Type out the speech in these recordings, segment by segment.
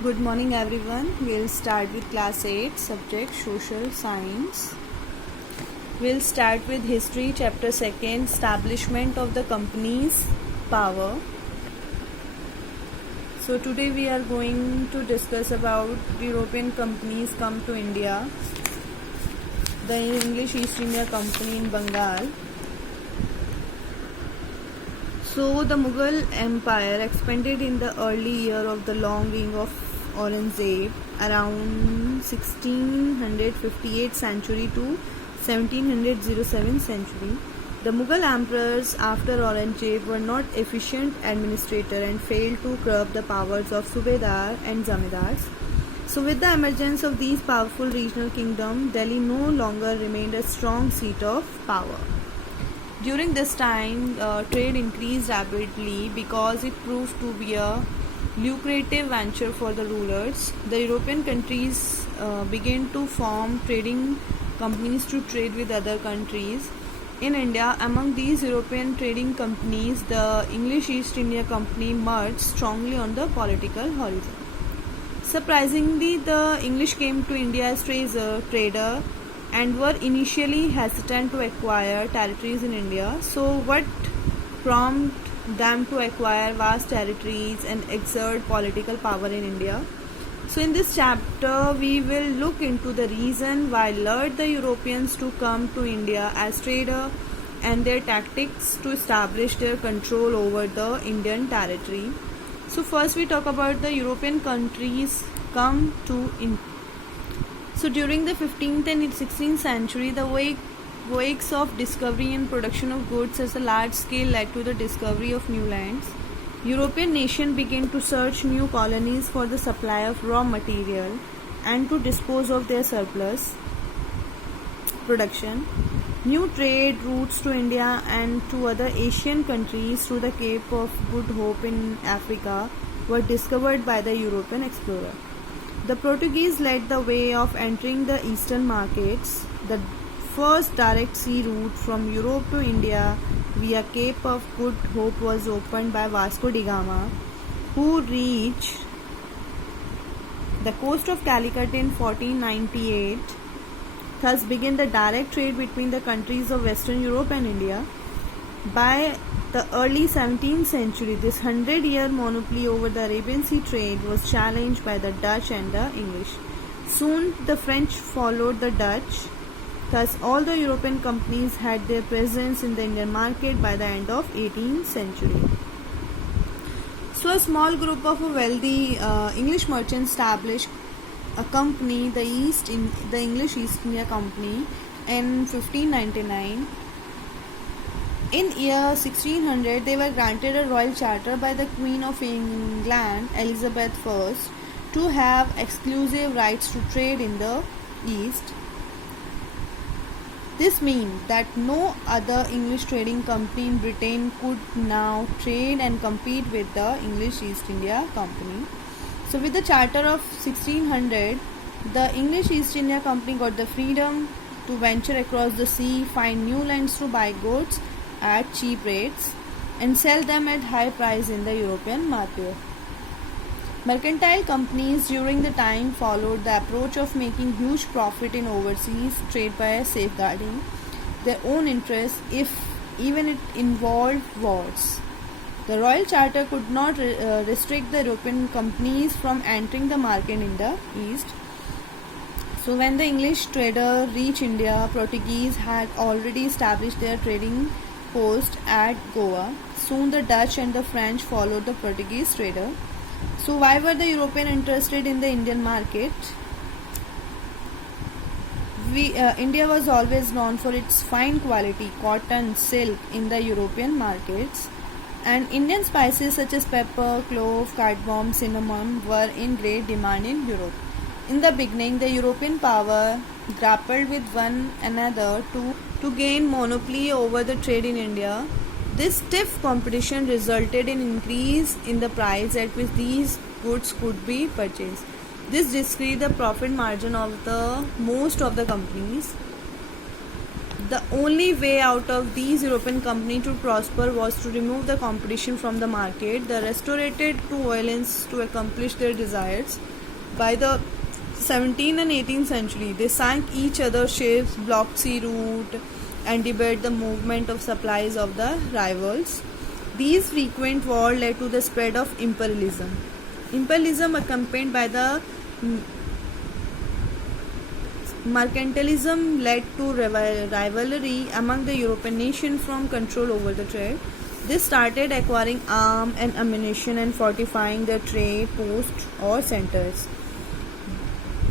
Good morning everyone. We'll start with class 8 subject social science. We'll start with history chapter 2nd establishment of the company's power. So today we are going to discuss about European companies come to India. The English East India Company in Bengal. So the Mughal Empire expanded in the early year of the long reign of Aurangzeb around 1658 century to 1707 century. The Mughal emperors after Aurangzeb were not efficient administrators and failed to curb the powers of Subedar and Zamindars. So with the emergence of these powerful regional kingdoms, Delhi no longer remained a strong seat of power. During this time, trade increased rapidly because it proved to be a lucrative venture for the rulers. The European countries began to form trading companies to trade with other countries. In India, among these European trading companies, the English East India Company merged strongly on the political horizon. Surprisingly, the English came to India as trader and were initially hesitant to acquire territories in India. So what prompted them to acquire vast territories and exert political power in India? So in this chapter we will look into the reason why lured the Europeans to come to India as trader and their tactics to establish their control over the Indian territory. So first we talk about the European countries come to India. So during the 15th and 16th century, the wakes of discovery and production of goods as a large scale led to the discovery of new lands. European nations began to search new colonies for the supply of raw material and to dispose of their surplus production. New trade routes to India and to other Asian countries through the Cape of Good Hope in Africa were discovered by the European explorer. The Portuguese led the way of entering the eastern markets. The first direct sea route from Europe to India via Cape of Good Hope was opened by Vasco da Gama, who reached the coast of Calicut in 1498. Thus began the direct trade between the countries of Western Europe and India. By the early 17th century, this 100-year monopoly over the Arabian Sea trade was challenged by the Dutch and the English. Soon the French followed the Dutch. Thus all the European companies had their presence in the Indian market by the end of 18th century. So a small group of wealthy English merchants established a company, the English East India Company, in 1599. In year 1600, they were granted a royal charter by the Queen of England, Elizabeth I, to have exclusive rights to trade in the East. This means that no other English trading company in Britain could now trade and compete with the English East India Company. So with the charter of 1600, the English East India Company got the freedom to venture across the sea, find new lands to buy goods at cheap rates and sell them at high price in the European market. Mercantile companies during the time followed the approach of making huge profit in overseas trade by safeguarding their own interests even it involved wars. The Royal Charter could not restrict the European companies from entering the market in the East. So when the English trader reached India, Portuguese had already established their trading post at Goa. Soon the Dutch and the French followed the Portuguese trader. So why were the Europeans interested in the Indian market? India was always known for its fine quality cotton, silk in the European markets, and Indian spices such as pepper, clove, cardamom, cinnamon were in great demand in Europe. In the beginning, the European power grappled with one another to gain monopoly over the trade in India. This stiff competition resulted in increase in the price at which these goods could be purchased. This decreased the profit margin of the most of the companies. The only way out of these European companies to prosper was to remove the competition from the market. They resorted to violence to accomplish their desires. By the 17th and 18th century, they sank each other's ships, blocked sea route, and debarred the movement of supplies of the rivals. These frequent wars led to the spread of imperialism. Imperialism, accompanied by the mercantilism, led to rivalry among the European nations from control over the trade. They started acquiring arms and ammunition and fortifying their trade posts or centers.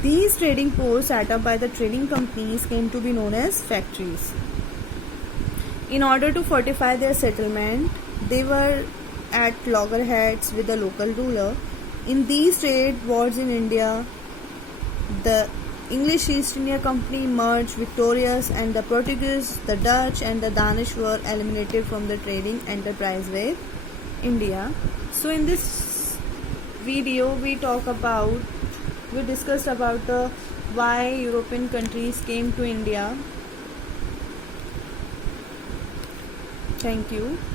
These trading posts set up by the trading companies came to be known as factories. In order to fortify their settlement, they were at loggerheads with the local ruler. In these trade wars in India, the English East India Company emerged victorious, and the Portuguese, the Dutch, and the Danish were eliminated from the trading enterprise with India. So in this video, we discussed about the why European countries came to India. Thank you.